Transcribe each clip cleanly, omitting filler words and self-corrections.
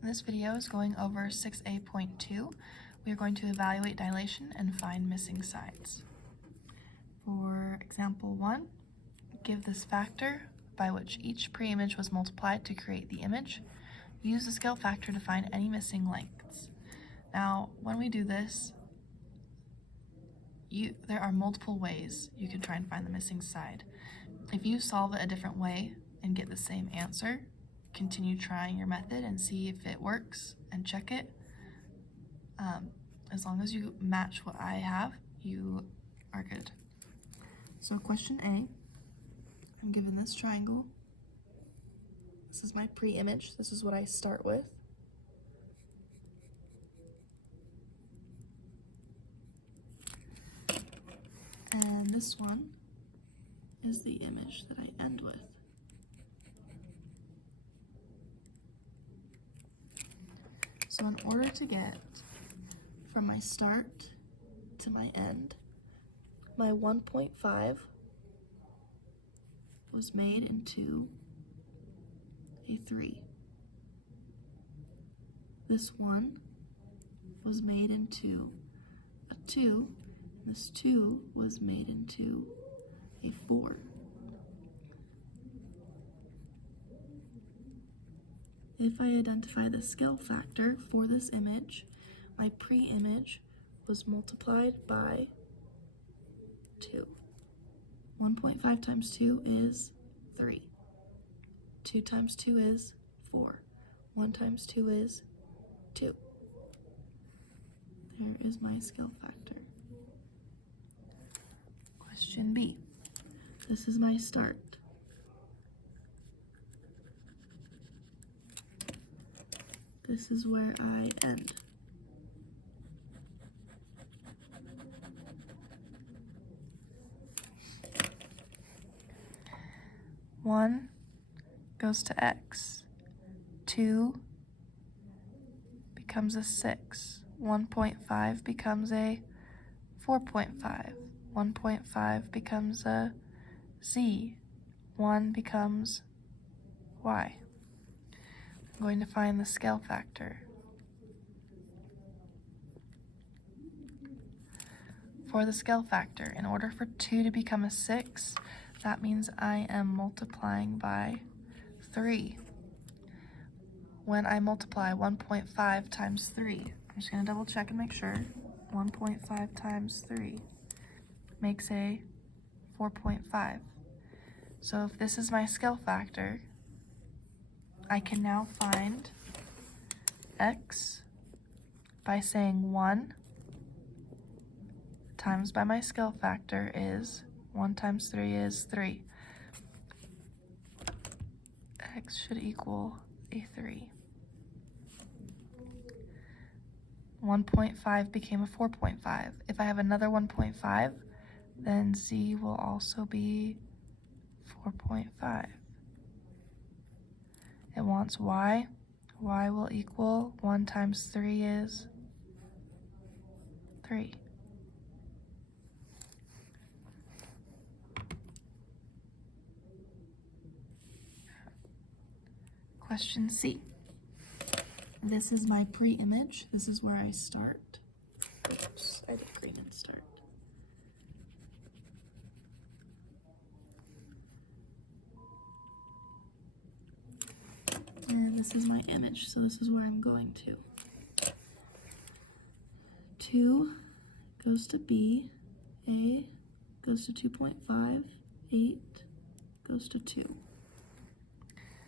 This video is going over 6A.2. We are going to evaluate dilation and find missing sides. For example 1, give this factor by which each pre-image was multiplied to create the image. Use the scale factor to find any missing lengths. Now, when we do this, there are multiple ways you can try and find the missing side. If you solve it a different way and get the same answer, continue trying your method and see if it works and check it. As long as you match what I have, you are good. So question A, I'm given this triangle. This is my pre-image. This is what I start with. And this one is the image that I end with. So in order to get from my start to my end, my 1.5 was made into a 3. This 1 was made into a 2, and this 2 was made into a 4. If I identify the scale factor for this image, my pre-image was multiplied by 2. 1.5 times 2 is 3. 2 times 2 is 4. 1 times 2 is 2. There is my scale factor. Question B. This is my start. This is where I end. One goes to x. 2 becomes a 6. 1.5 becomes a 4.5. 1.5 becomes a z. 1 becomes y. I'm going to find the scale factor. For the scale factor, in order for 2 to become a 6, that means I am multiplying by 3. When I multiply 1.5 times 3, I'm just going to double check and make sure. 1.5 times 3 makes a 4.5. So if this is my scale factor, I can now find x by saying 1 times by my scale factor is 1 times 3 is 3. X should equal a 3. 1.5 became a 4.5. If I have another 1.5, then z will also be 4.5. It wants y. Y will equal 1 times 3 is 3. Question C. This is my pre-image. This is where I start. Oops, I did green and start. And this is my image, so this is where I'm going to. 2 goes to B, A goes to 2.5, 8 goes to 2.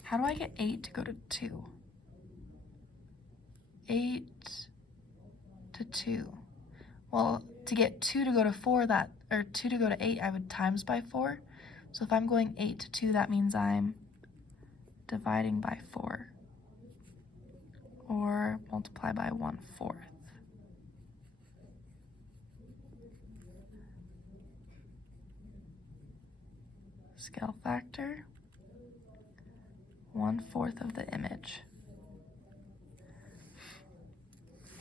How do I get 8 to go to 2? 8 to 2. Well, to get 2 to go to 4, or 2 to go to 8, I would times by 4. So if I'm going 8 to 2, that means I'm dividing by 4. Or multiply by 1/4. Scale factor, 1/4 of the image.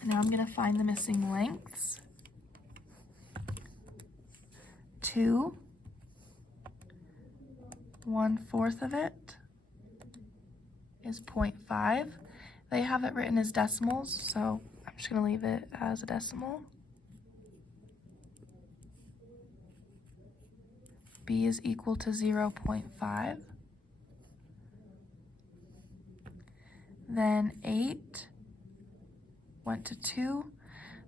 Now I'm going to find the missing lengths. 2, 1/4 of it is 0.5. They have it written as decimals, so I'm just going to leave it as a decimal. B is equal to 0.5. Then 8 went to 2.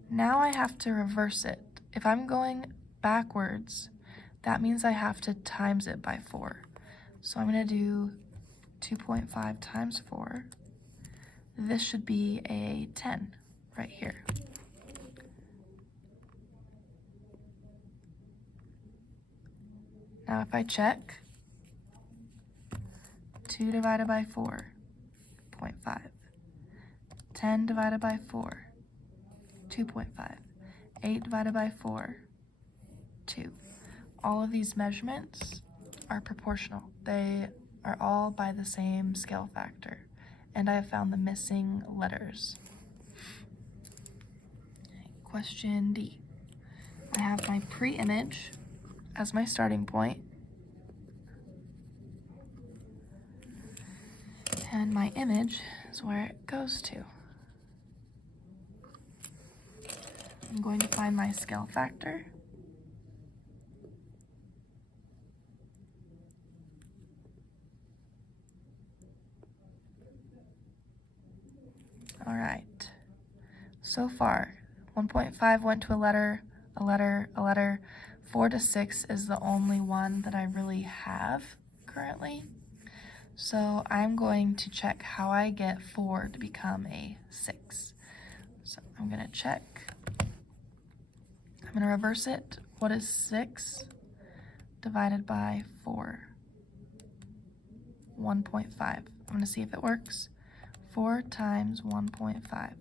Now I have to reverse it. If I'm going backwards, that means I have to times it by 4. So I'm going to do 2.5 times 4. This should be a 10 right here. Now if I check, 2 divided by 4, 0.5. 10 divided by 4, 2.5. 8 divided by 4, 2. All of these measurements are proportional. They are all by the same scale factor. And I have found the missing letters. Question D. I have my pre-image as my starting point. And my image is where it goes to. I'm going to find my scale factor. All right. So far, 1.5 went to a letter, a letter, a letter. 4 to 6 is the only one that I really have currently. So I'm going to check how I get 4 to become a 6. So I'm going to check. I'm going to reverse it. What is 6 divided by 4? 1.5. I'm going to see if it works. 4 times 1.5.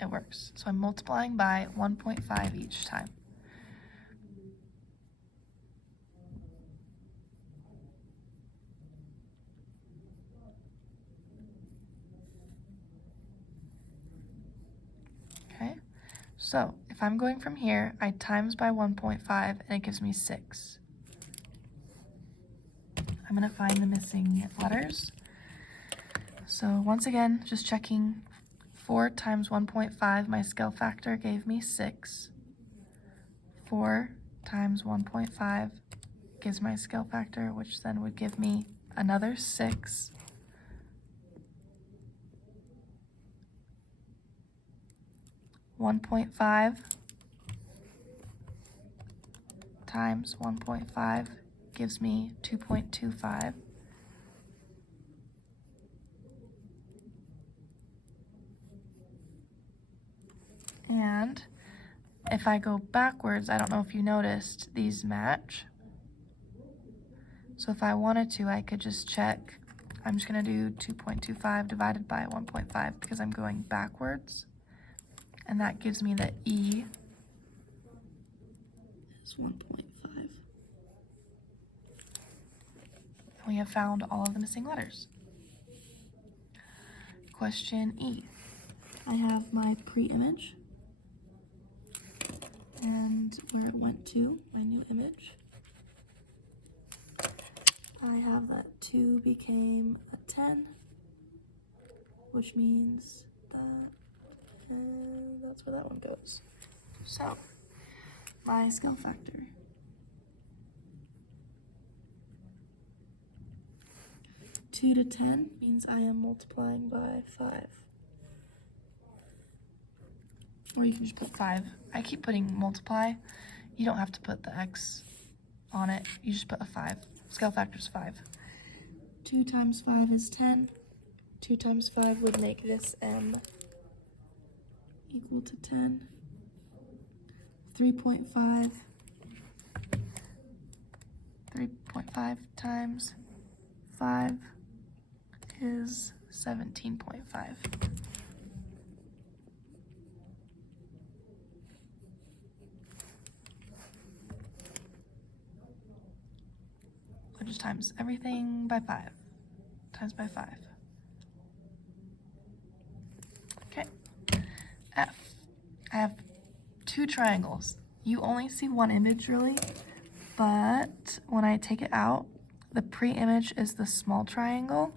It works. So I'm multiplying by 1.5 each time. Okay, so if I'm going from here, I times by 1.5 and it gives me 6. I'm going to find the missing letters. So once again, just checking. 4 times 1.5, my scale factor gave me 6. 4 times 1.5 gives my scale factor, which then would give me another 6. 1.5 times 1.5 gives me 2.25. And if I go backwards, I don't know if you noticed, these match. So if I wanted to, I could just check. I'm just going to do 2.25 divided by 1.5 because I'm going backwards. And that gives me that E is 1.5. And we have found all of the missing letters. Question E. I have my pre-image and where it went to, my new image. I have that 2 became a 10, which means that that's where that one goes. So, my scale factor. Two to 10 means I am multiplying by 5. Or you can just put 5. I keep putting multiply. You don't have to put the X on it. You just put a 5. Scale factor is 5. 2 times 5 is 10. 2 times 5 would make this M equal to 10. 3.5. 3.5 times 5 is 17.5. So just times everything by 5. Times by 5. Okay. F. I have 2 triangles. You only see one image really, but when I take it out, the pre-image is the small triangle.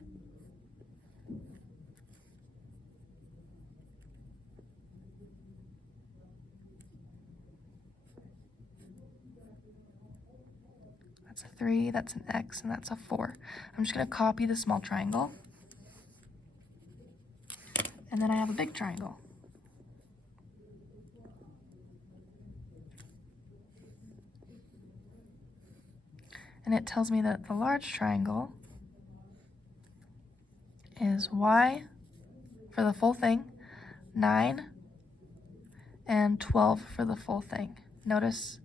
That's a 3, that's an X, and that's a 4. I'm just going to copy the small triangle. And then I have a big triangle. And it tells me that the large triangle is Y for the full thing, 9, and 12 for the full thing. Notice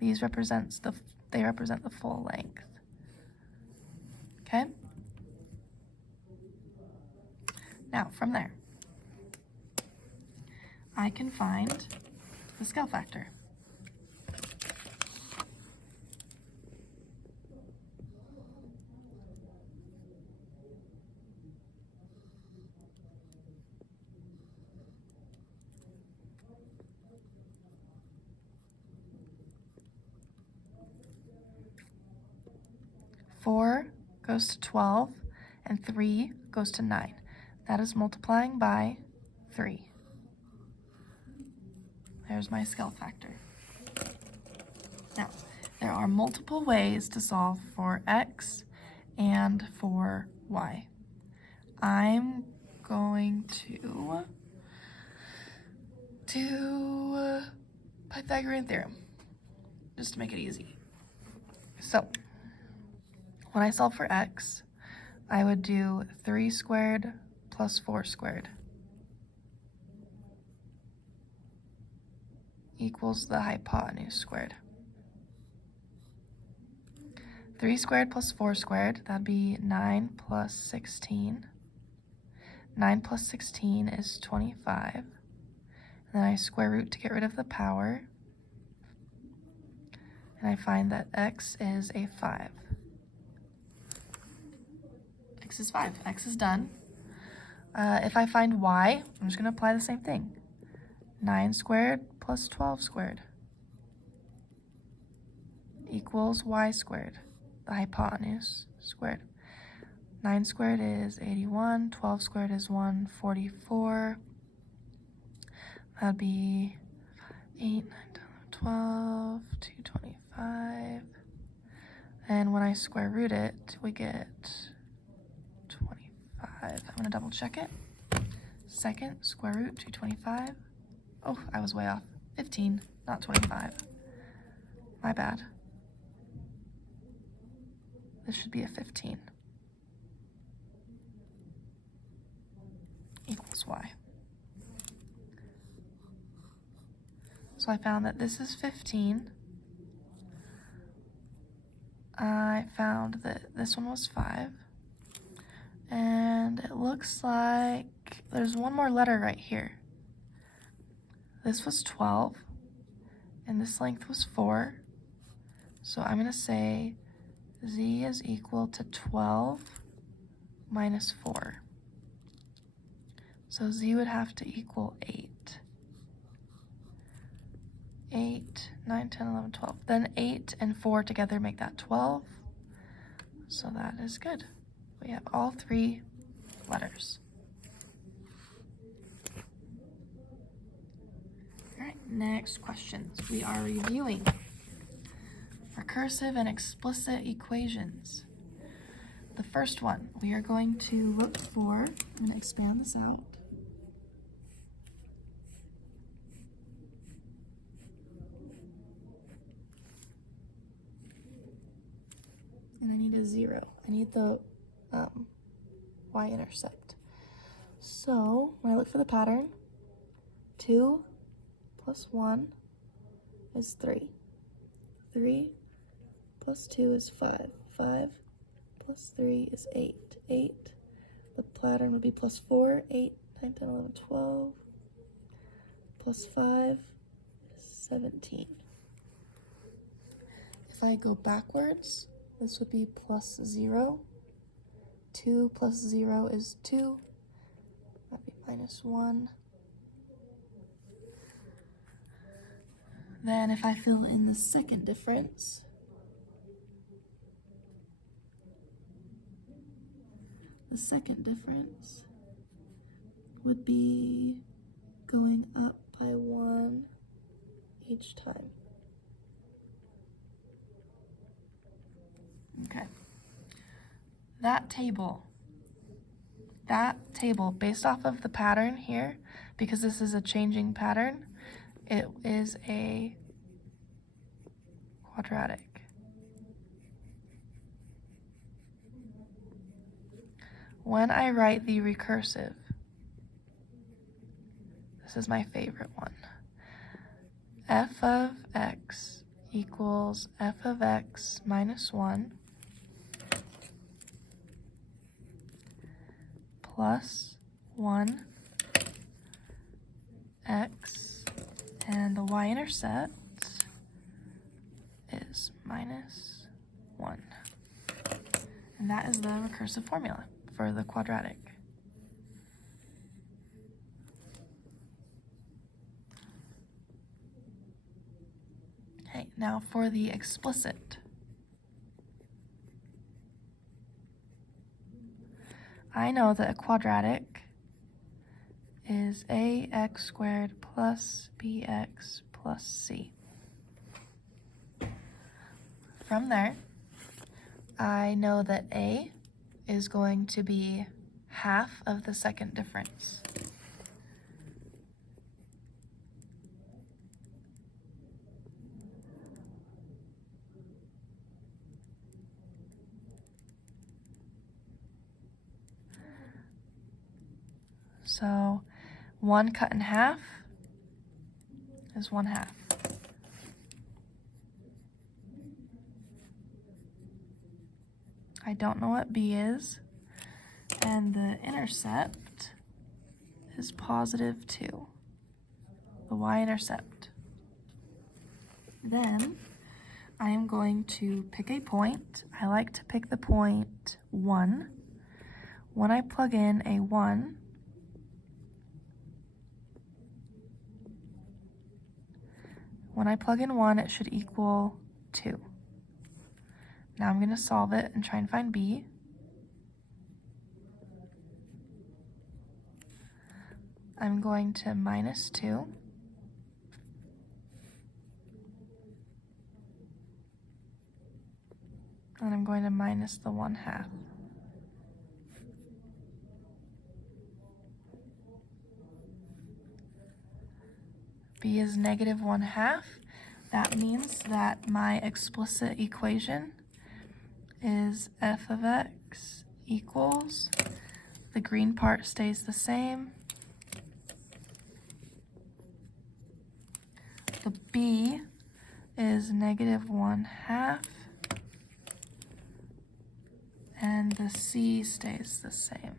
these represent the full length. Okay? Now, from there, I can find the scale factor. Four goes to 12, and 3 goes to 9. That is multiplying by 3. There's my scale factor. Now, there are multiple ways to solve for x and for y. I'm going to do Pythagorean theorem, just to make it easy. So, when I solve for x, I would do 3 squared plus 4 squared equals the hypotenuse squared. 3 squared plus 4 squared, that'd be 9 plus 16. 9 plus 16 is 25. And then I square root to get rid of the power. And I find that x is a 5. X is 5. X is done. If I find y, I'm just going to apply the same thing. 9 squared plus 12 squared equals y squared, the hypotenuse squared. 9 squared is 81, 12 squared is 144. That'd be 8, 9, 10, 12, 225. And when I square root it, we get 25. I'm going to double check it. Second, square root 225. Oh, I was way off. 15, not 25. My bad. This should be a 15. Equals y. So I found that this is 15. I found that this one was 5. And it looks like there's one more letter right here. This was 12, and this length was 4. So I'm going to say z is equal to 12 minus 4. So z would have to equal 8. 8, 9, 10, 11, 12. Then 8 and 4 together make that 12. So that is good. We have all 3 letters. All right, next questions. We are reviewing recursive and explicit equations. The first one, we are going to look for, I'm going to expand this out. And I need a 0. I need the y-intercept. So when I look for the pattern, 2 plus 1 is 3. 3 plus 2 is 5. 5 plus 3 is 8. 8. The pattern would be plus 4, 8, 9, 10, 11, 12. Plus 5 is 17. If I go backwards, this would be plus 0. 2 plus 0 is 2. That'd be minus 1. Then if I fill in the second difference, would be going up by 1 each time. Okay. That table, based off of the pattern here, because this is a changing pattern, it is a quadratic. When I write the recursive, this is my favorite one. F of x equals f of x minus 1 plus 1 x, and the y-intercept is minus 1. And that is the recursive formula for the quadratic. Okay, now for the explicit. I know that a quadratic is ax squared plus bx plus c. From there, I know that a is going to be half of the second difference. So 1 cut in half is 1/2. I don't know what b is, and the intercept is positive 2, the y-intercept. Then I am going to pick a point. I like to pick the point 1. When I plug in a 1, it should equal 2. Now I'm going to solve it and try and find b. I'm going to minus 2. And I'm going to minus the 1/2. B is negative 1/2. That means that my explicit equation is f of x equals, the green part stays the same, the b is negative 1/2, and the c stays the same.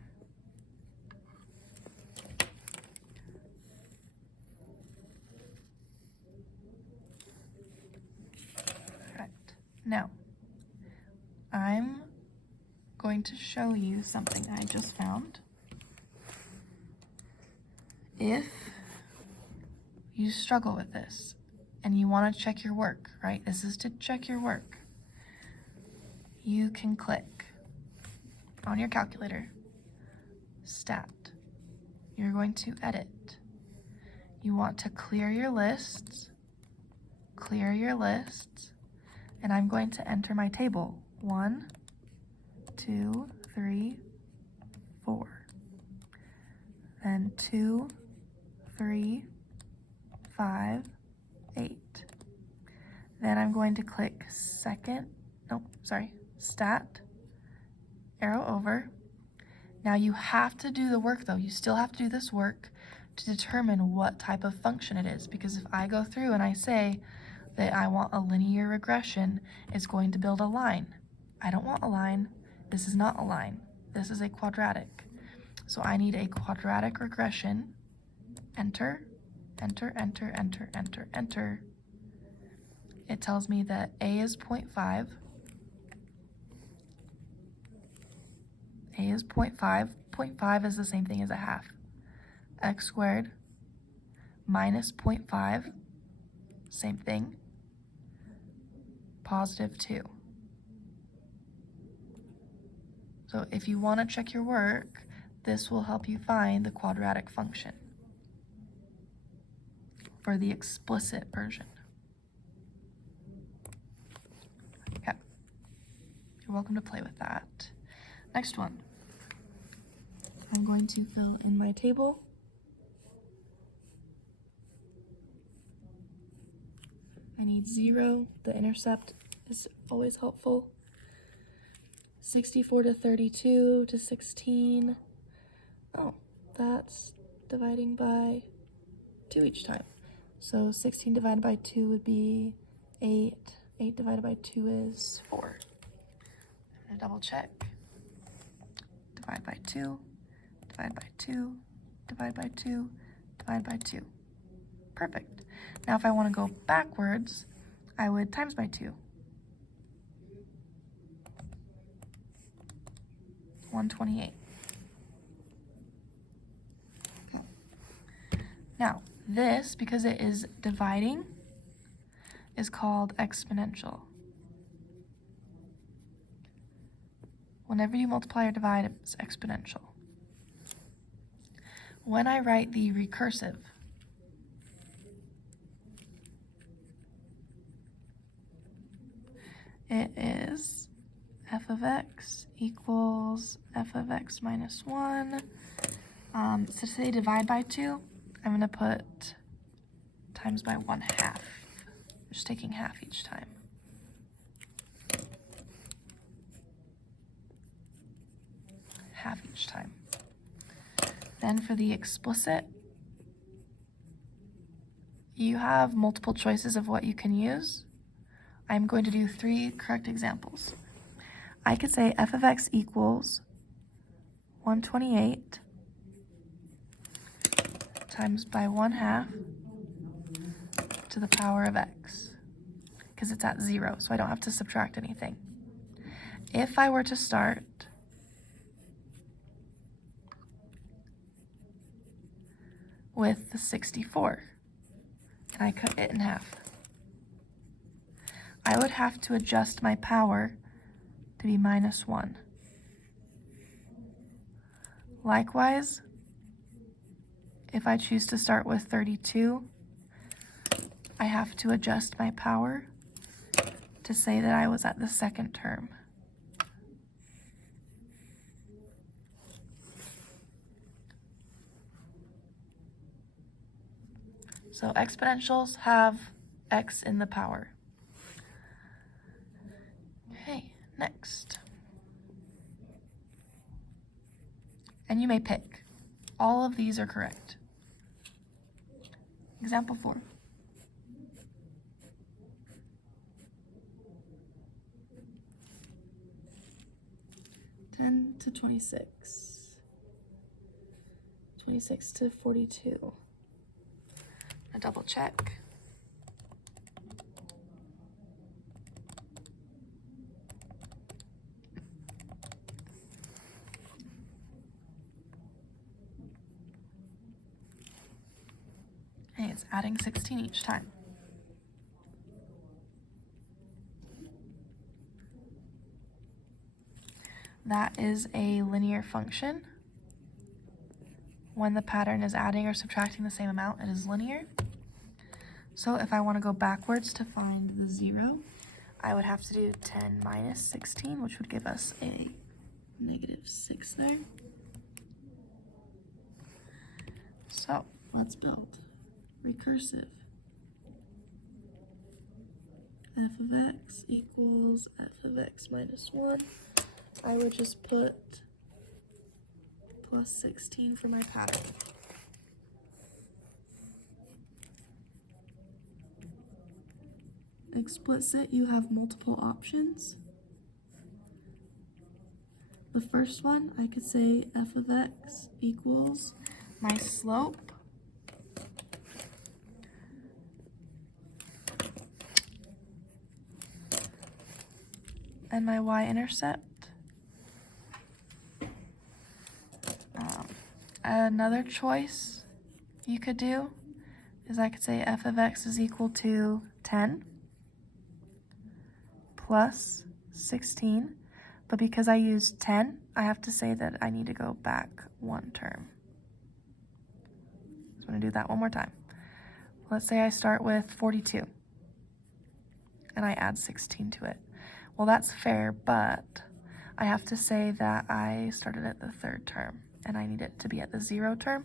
Now, I'm going to show you something I just found. If you struggle with this and you want to check your work, right? This is to check your work. You can click on your calculator, Stat. You're going to edit. You want to clear your lists, and I'm going to enter my table. 1, 2, 3, 4. Then 2, 3, 5, 8. Then I'm going to click Stat, arrow over. Now you have to do the work though. You still have to do this work to determine what type of function it is, because if I go through and I say that I want a linear regression, it's going to build a line. I don't want a line. This is not a line. This is a quadratic. So I need a quadratic regression. Enter, enter, enter, enter, enter, enter. It tells me that a is 0.5. A is 0.5. 0.5 is the same thing as a half. X squared minus 0.5, same thing, positive 2. So if you want to check your work, this will help you find the quadratic function for the explicit version. Okay. You're welcome to play with that. Next one. I'm going to fill in my table. I need 0. The intercept is always helpful. 64 to 32 to 16. Oh, that's dividing by 2 each time. So 16 divided by 2 would be 8. 8 divided by 2 is 4. I'm going to double check. Divide by 2, divide by 2, divide by 2, divide by 2. Perfect. Now if I want to go backwards, I would times by 2. 128. Okay. Now, this, because it is dividing, is called exponential. Whenever you multiply or divide, it's exponential. When I write the recursive, it is f of x equals f of x minus 1. So to say divide by 2, I'm going to put times by 1/2. Just taking half each time. Half each time. Then for the explicit, you have multiple choices of what you can use. I'm going to do 3 correct examples. I could say f of x equals 128 times by 1/2 to the power of x, because it's at 0, so I don't have to subtract anything. If I were to start with the 64, and I cut it in half, I would have to adjust my power to be minus 1. Likewise, if I choose to start with 32, I have to adjust my power to say that I was at the second term. So exponentials have x in the power. Okay, next. And you may pick. All of these are correct. Example 4. (10 to 26). 26 to 42. A double check. Okay, it's adding 16 each time. That is a linear function. When the pattern is adding or subtracting the same amount, it is linear. So if I want to go backwards to find the 0, I would have to do 10 minus 16, which would give us a -6 there. So let's build recursive. F of x equals f of x minus 1. I would just put plus 16 for my pattern. Explicit, you have multiple options. The first one, I could say f of x equals my slope and my y-intercept. Another choice you could do is I could say f of x is equal to 10 plus 16, but because I used 10, I have to say that I need to go back 1 term. So I'm going to do that one more time. Let's say I start with 42, and I add 16 to it. Well, that's fair, but I have to say that I started at the third term, and I need it to be at the 0 term.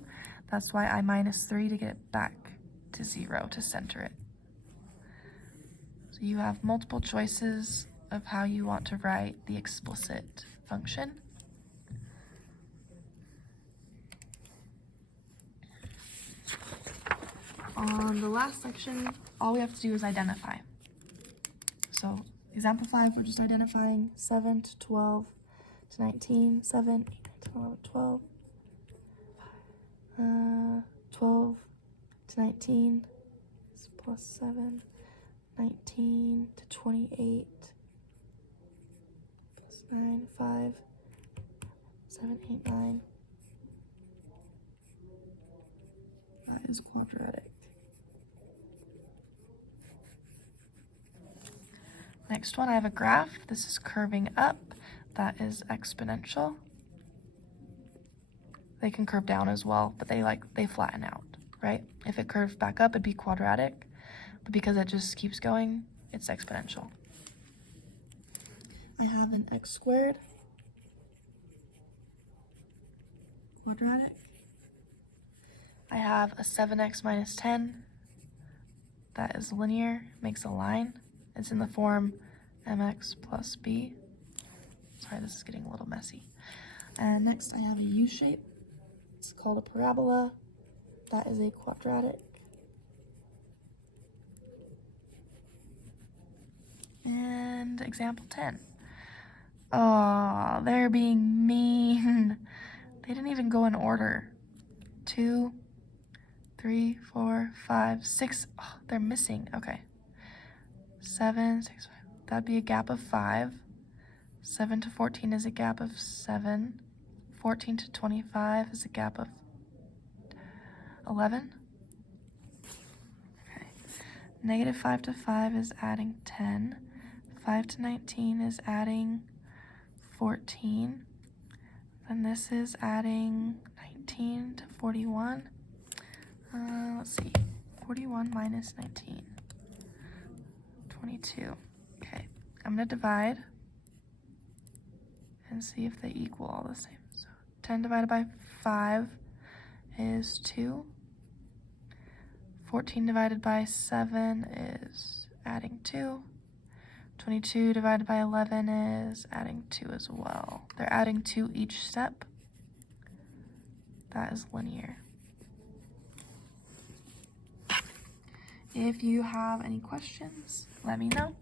That's why I minus 3 to get it back to 0 to center it. So you have multiple choices of how you want to write the explicit function. On the last section, all we have to do is identify. So example 5, we're just identifying 7 to 12 to 19, 7, 8, 9, 10, 11, 12, 12 to 19 is plus 7, 19 to 28, plus 9, 5, 7, 8, 9. That is quadratic. Next one, I have a graph. This is curving up. That is exponential. They can curve down as well, but they flatten out, right? If it curves back up, it'd be quadratic, but because it just keeps going, it's exponential. I have an x squared, quadratic. I have a 7x minus 10. That is linear, makes a line. It's in the form mx plus b. Sorry, this is getting a little messy. And next I have a U shape. It's called a parabola. That is a quadratic. And example 10. Oh, they're being mean. They didn't even go in order. 2, 3, 4, 5, 6. Oh, they're missing. Okay. 7, 6, 5. That'd be a gap of 5. 7 to 14 is a gap of 7. 14 to 25 is a gap of 11. Okay. Negative 5 to 5 is adding 10. 5 to 19 is adding 14. Then this is adding 19 to 41. Let's see. 41 minus 19. 22. Okay. I'm going to divide and see if they equal all the same. So 10 divided by 5 is 2. 14 divided by 7 is adding 2. 22 divided by 11 is adding 2 as well. They're adding 2 each step. That is linear. If you have any questions, let me know.